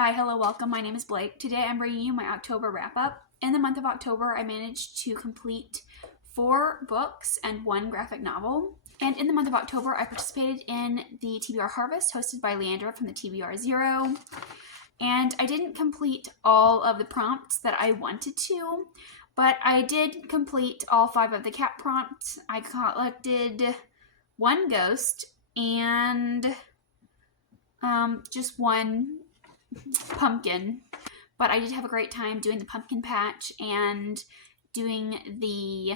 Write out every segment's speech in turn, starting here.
Hi, hello, welcome. My name is Blake. Today I'm bringing you my October wrap-up. In the month of October, I managed to complete 4 books and 1 graphic novel. And in the month of October, I participated in the TBR Harvest hosted by Leandra from the TBR Zero. And I didn't complete all of the prompts that I wanted to, but I did complete all 5 of the cat prompts. I collected 1 ghost and just 1 pumpkin, but I did have a great time doing the pumpkin patch and doing the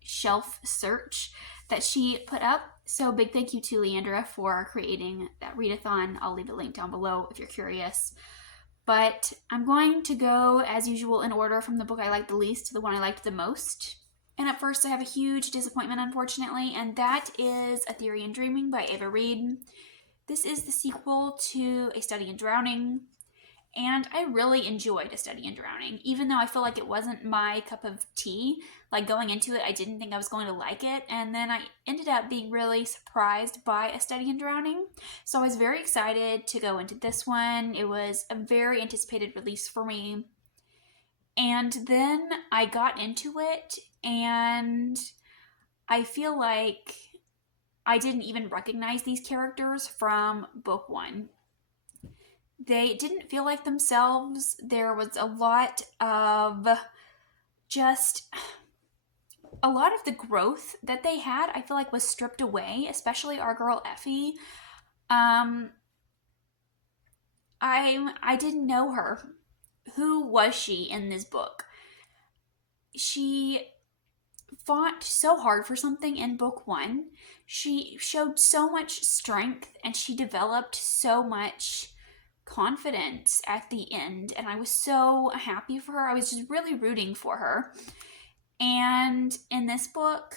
shelf search that she put up. So big thank you to Leandra for creating that readathon. I'll leave a link down below if you're curious. But I'm going to go, as usual, in order from the book I liked the least to the one I liked the most. And at first I have a huge disappointment, unfortunately, and that is A Theory in Dreaming by Ava Reed. This is the sequel to A Study in Drowning, and I really enjoyed A Study in Drowning, even though I feel like it wasn't my cup of tea. Like, going into it, I didn't think I was going to like it, and then I ended up being really surprised by A Study in Drowning. So I was very excited to go into this one. It was a very anticipated release for me. And then I got into it, and I feel like I didn't even recognize these characters from book 1. They didn't feel like themselves. There was a lot of the growth that they had, I feel like, was stripped away, especially our girl Effie. I didn't know her. Who was she in this book? She fought so hard for something in book 1. She showed so much strength and she developed so much confidence at the end, and I was so happy for her. I was just really rooting for her. And in this book,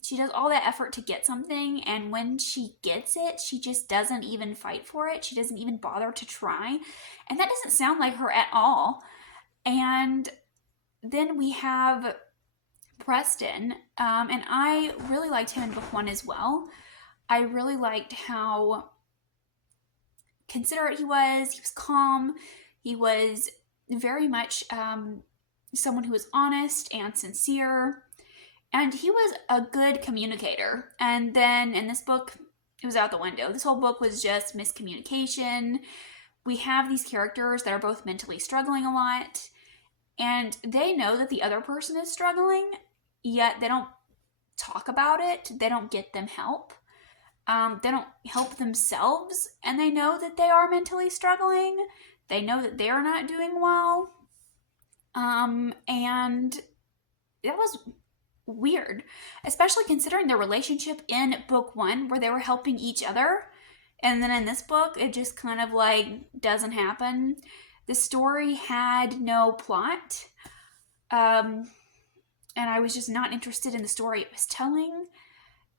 she does all that effort to get something, and when she gets it, she just doesn't even fight for it. She doesn't even bother to try, and that doesn't sound like her at all. And then we have Preston, and I really liked him in book 1 as well. I really liked how considerate he was. He was calm. He was very much someone who was honest and sincere, and he was a good communicator. And then in this book, it was out the window. This whole book was just miscommunication. We have these characters that are both mentally struggling a lot, and they know that the other person is struggling, yet they don't talk about it. They don't get them help. They don't help themselves, and they know that they are mentally struggling. They know that they are not doing well. And that was weird, especially considering their relationship in book 1 where they were helping each other. And then in this book, it just kind of like doesn't happen. The story had no plot. And I was just not interested in the story it was telling.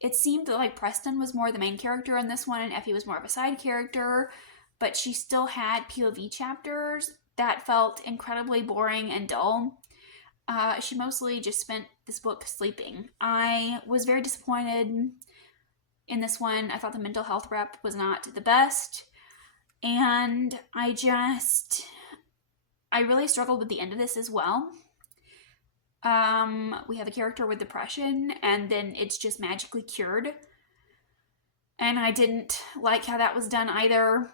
It seemed like Preston was more the main character in this one and Effie was more of a side character, but she still had POV chapters that felt incredibly boring and dull. She mostly just spent this book sleeping. I was very disappointed in this one. I thought the mental health rep was not the best, and I really struggled with the end of this as well. We have a character with depression, and then it's just magically cured. And I didn't like how that was done either.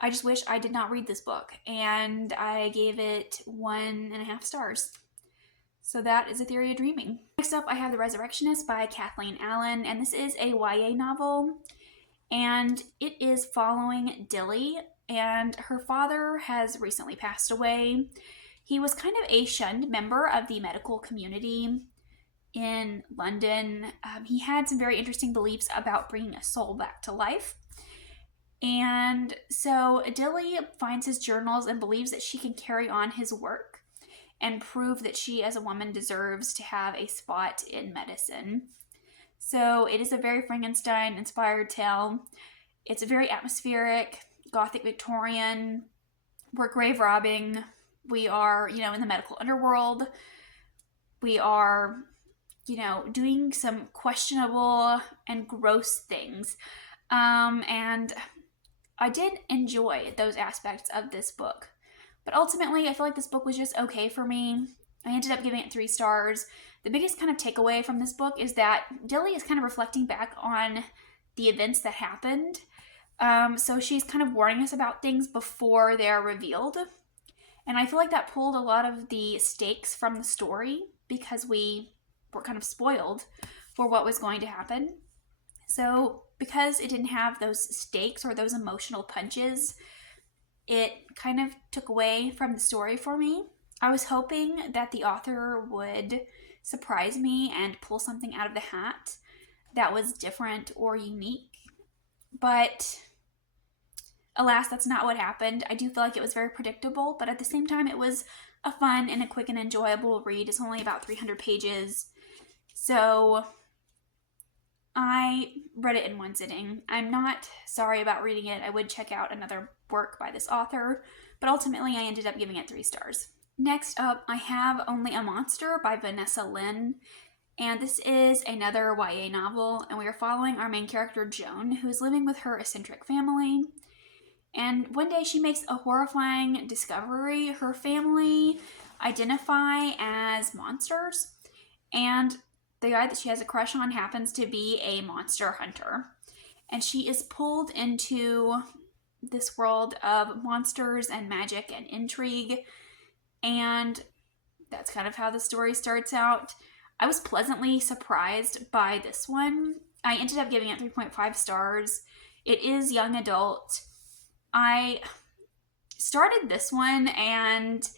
I just wish I did not read this book, and I gave it 1.5 stars. So that is A Theory of Dreaming. Next up, I have The Resurrectionist by Kathleen Allen, and this is a YA novel, and it is following Dilly, and her father has recently passed away. He was kind of a shunned member of the medical community in London. He had some very interesting beliefs about bringing a soul back to life. And so Dilly finds his journals and believes that she can carry on his work and prove that she as a woman deserves to have a spot in medicine. So it is a very Frankenstein-inspired tale. It's a very atmospheric, gothic Victorian. We're grave robbing. We are, in the medical underworld. We are, doing some questionable and gross things. And I did enjoy those aspects of this book. But ultimately, I feel like this book was just okay for me. I ended up giving it 3 stars. The biggest kind of takeaway from this book is that Dilly is kind of reflecting back on the events that happened. So she's kind of warning us about things before they're revealed. And I feel like that pulled a lot of the stakes from the story because we were kind of spoiled for what was going to happen. So because it didn't have those stakes or those emotional punches, it kind of took away from the story for me. I was hoping that the author would surprise me and pull something out of the hat that was different or unique. But alas, that's not what happened. I do feel like it was very predictable, but at the same time, it was a fun and a quick and enjoyable read. It's only about 300 pages. So I read it in one sitting. I'm not sorry about reading it. I would check out another work by this author, but ultimately I ended up giving it 3 stars. Next up, I have Only a Monster by Vanessa Lynn, and this is another YA novel, and we are following our main character Joan, who is living with her eccentric family. And one day she makes a horrifying discovery. Her family identify as monsters, and the guy that she has a crush on happens to be a monster hunter. And she is pulled into this world of monsters and magic and intrigue. And that's kind of how the story starts out. I was pleasantly surprised by this one. I ended up giving it 3.5 stars. It is young adult. I started this one and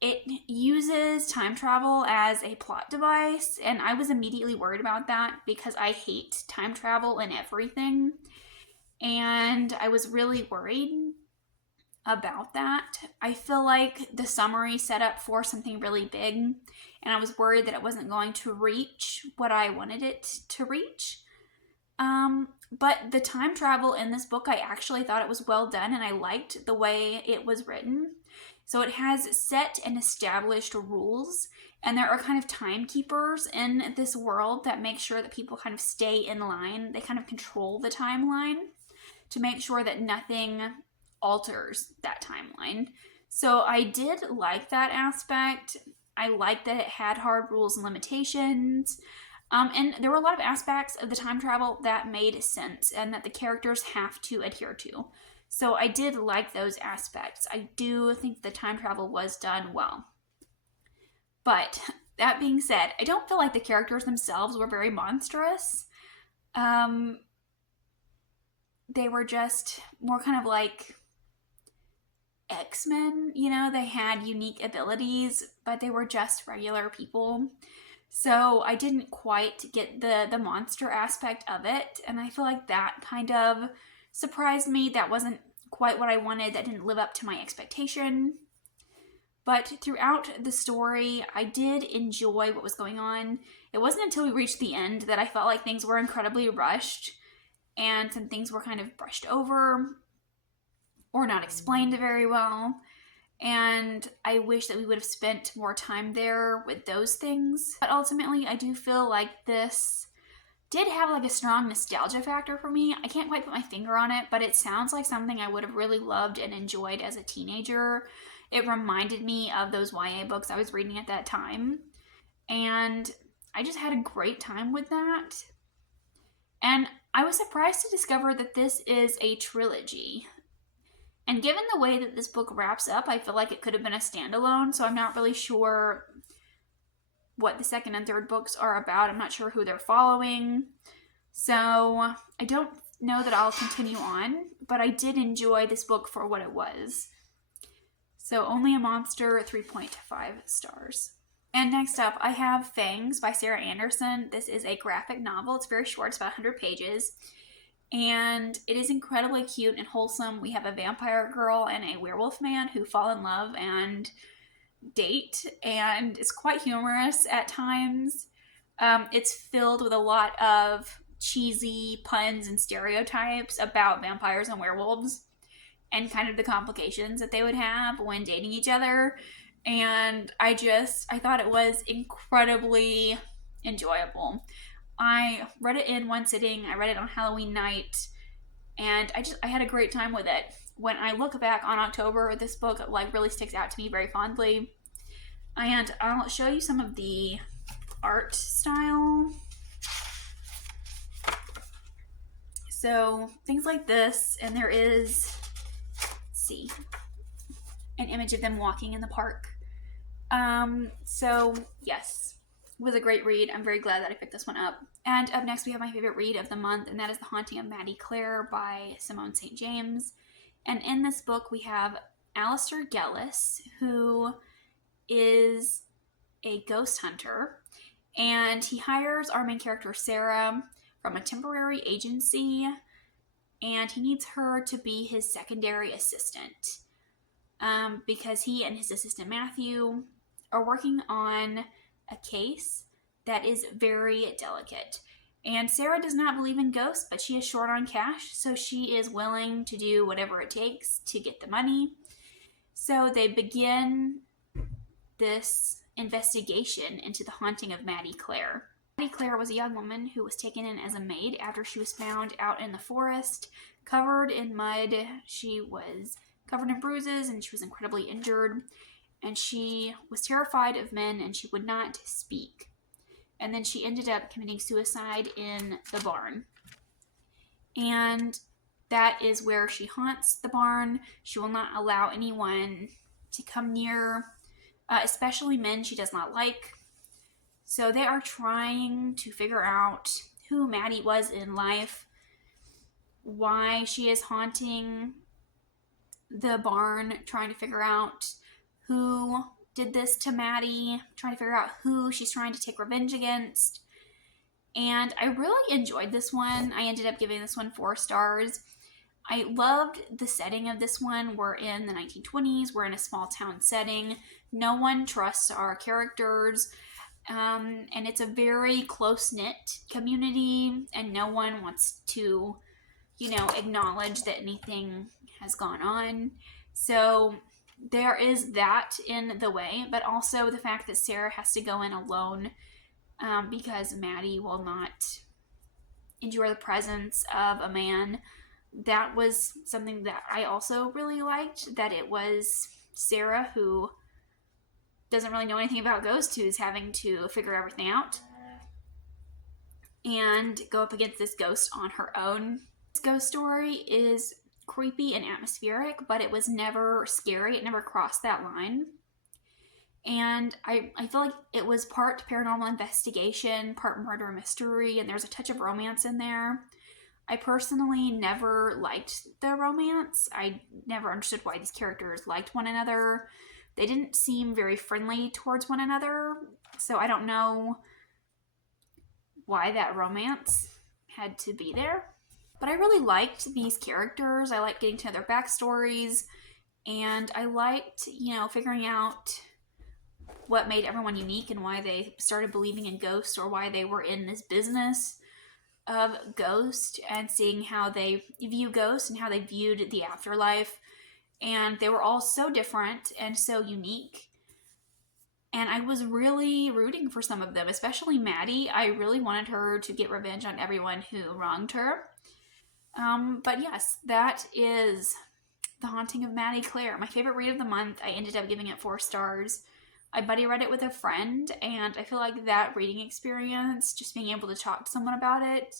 it uses time travel as a plot device, and I was immediately worried about that because I hate time travel in everything, and I was really worried about that. I feel like the summary set up for something really big, and I was worried that it wasn't going to reach what I wanted it to reach. But the time travel in this book, I actually thought it was well done, and I liked the way it was written. So it has set and established rules, and there are kind of timekeepers in this world that make sure that people kind of stay in line. They kind of control the timeline to make sure that nothing alters that timeline. So I did like that aspect. I liked that it had hard rules and limitations. And there were a lot of aspects of the time travel that made sense and that the characters have to adhere to. So I did like those aspects. I do think the time travel was done well. But that being said, I don't feel like the characters themselves were very monstrous. They were just more kind of like X-Men, you know, they had unique abilities, but they were just regular people. So I didn't quite get the monster aspect of it, and I feel like that kind of surprised me. That wasn't quite what I wanted. That didn't live up to my expectation. But throughout the story, I did enjoy what was going on. It wasn't until we reached the end that I felt like things were incredibly rushed, and some things were kind of brushed over or not explained very well. And I wish that we would have spent more time there with those things. But ultimately, I do feel like this did have like a strong nostalgia factor for me. I can't quite put my finger on it, but it sounds like something I would have really loved and enjoyed as a teenager. It reminded me of those YA books I was reading at that time. And I just had a great time with that. And I was surprised to discover that this is a trilogy. And given the way that this book wraps up, I feel like it could have been a standalone, so I'm not really sure what the second and third books are about. I'm not sure who they're following. So I don't know that I'll continue on, but I did enjoy this book for what it was. So Only a Monster, 3.5 stars. And next up, I have Fangs by Sarah Anderson. This is a graphic novel. It's very short. It's about 100 pages. And it is incredibly cute and wholesome. We have a vampire girl and a werewolf man who fall in love and date. And it's quite humorous at times. It's filled with a lot of cheesy puns and stereotypes about vampires and werewolves and kind of the complications that they would have when dating each other. And I thought it was incredibly enjoyable. I read it in one sitting. I read it on Halloween night. and I had a great time with it. When I look back on October, this book like really sticks out to me very fondly. And I'll show you some of the art style. So things like this, and there is, let's see, an image of them walking in the park. So yes, it was a great read. I'm very glad that I picked this one up. And up next we have my favorite read of the month, and that is The Haunting of Maddy Clare by Simone St. James. And in this book we have Alistair Gellis, who is a ghost hunter, and he hires our main character Sarah from a temporary agency, and he needs her to be his secondary assistant because he and his assistant Matthew are working on a case that is very delicate. And Sarah does not believe in ghosts, but she is short on cash, so she is willing to do whatever it takes to get the money. So they begin this investigation into the haunting of Maddy Clare. Maddy Clare was a young woman who was taken in as a maid after she was found out in the forest, covered in mud. She was covered in bruises and she was incredibly injured. And she was terrified of men and she would not speak. And then she ended up committing suicide in the barn. And that is where she haunts the barn. She will not allow anyone to come near, especially men she does not like. So they are trying to figure out who Maddy was in life, why she is haunting the barn, trying to figure out who did this to Maddy, trying to figure out who she's trying to take revenge against. And I really enjoyed this one. I ended up giving this one 4 stars. I loved the setting of this one. We're in the 1920s. We're in a small town setting. No one trusts our characters. And it's a very close-knit community, and no one wants to, acknowledge that anything has gone on. So there is that in the way, but also the fact that Sarah has to go in alone because Maddy will not endure the presence of a man. That was something that I also really liked, that it was Sarah, who doesn't really know anything about ghosts, who's having to figure everything out and go up against this ghost on her own. This ghost story is creepy and atmospheric, but it was never scary. It never crossed that line. And I feel like it was part paranormal investigation, part murder mystery, and there's a touch of romance in there. I personally never liked the romance. I never understood why these characters liked one another. They didn't seem very friendly towards one another, so I don't know why that romance had to be there. But I really liked these characters. I liked getting to know their backstories, and I liked, figuring out what made everyone unique and why they started believing in ghosts, or why they were in this business of ghosts, and seeing how they view ghosts and how they viewed the afterlife. And they were all so different and so unique. And I was really rooting for some of them, especially Maddy. I really wanted her to get revenge on everyone who wronged her. But yes, that is The Haunting of Maddy Clare, my favorite read of the month. I ended up giving it 4 stars. I buddy read it with a friend, and I feel like that reading experience, just being able to talk to someone about it,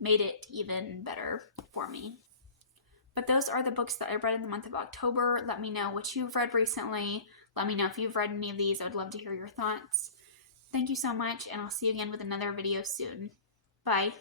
made it even better for me. But those are the books that I read in the month of October. Let me know what you've read recently. Let me know if you've read any of these. I would love to hear your thoughts. Thank you so much, and I'll see you again with another video soon. Bye.